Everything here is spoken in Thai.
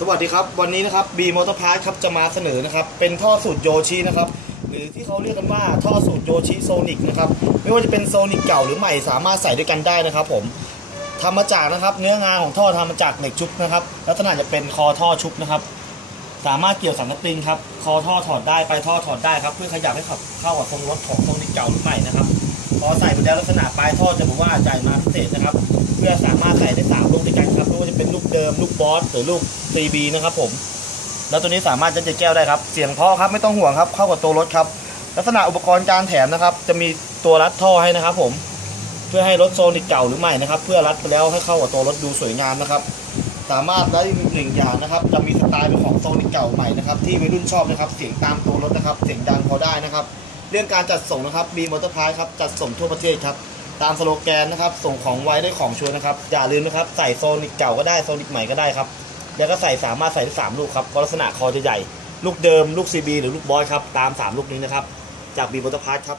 สวัสดีครับ วันนี้นะครับบีมอเตอร์พาร์ทครับจะมาเสนอนะครับ เป็นท่อสูตรโยชินะครับ หรือที่เขาเรียกกันว่าท่อสูตรโยชิโซนิกนะครับ ไม่ว่าจะเป็นโซนิกเก่าหรือใหม่สามารถใส่ด้วยกันได้นะครับ ผมทำมาจากนะครับ เนื้องานของท่อทำมาจากเหล็กชุบนะครับ ลักษณะจะเป็นคอท่อชุบนะครับ สามารถเกี่ยวสังกะติงครับ คอท่อถอดได้ไปท่อถอดได้ครับ เพื่อขยับให้ขับเข้ากับทรงรถของโซนิกเก่าหรือใหม่นะครับพอใส่ไปแล้วลักษณะปลายท่อจะบอกว่าจ่ายมาพิเศษนะครับ เพื่อสามารถใส่ได้สามลูก ลูกเดิม ลูกบอสหรือลูก CB นะครับผม แล้วตัวนี้สามารถยัดใส่แก้วได้ครับ เสียงพราะครับไม่ต้องห่วงครับเข้ากับตัวรถครับ ลักษณะอุปกรณ์การแถมนะครับ จะมีตัวรัดท่อให้นะครับ ผม เพื่อให้รถโซนิกเก่าหรือใหม่นะครับ เพื่อรัดไปแล้วให้เข้ากับตัวรถดูสวยงามนะครับ สามารถได้หนึ่งอย่างนะครับ จะมีสไตล์เป็นของโซนิกเก่าใหม่นะครับที่วัยรุ่นชอบนะครับ เสียงตามตัวรถนะครับ เสียงดังพอได้นะครับ เรื่องการจัดส่งนะครับบีมอเตอร์พาร์ครับจัดส่งทั่วประเทศครับ ตามสโลแกนนะครับ ส่งของไวได้ของชวนนะครับ อย่าลืมนะครับ ใส่โซนิกเก่าก็ได้โซนิกใหม่ก็ได้ครับ แล้วก็ใส่สามารถใส่ได้สามลูกครับเพราะลักษณะคอจะใหญ่ ลูกเดิม ลูก CB หรือลูกบอยครับ ตาม 3 ลูกนี้นะครับ จากบีมอเตพาร์ครับ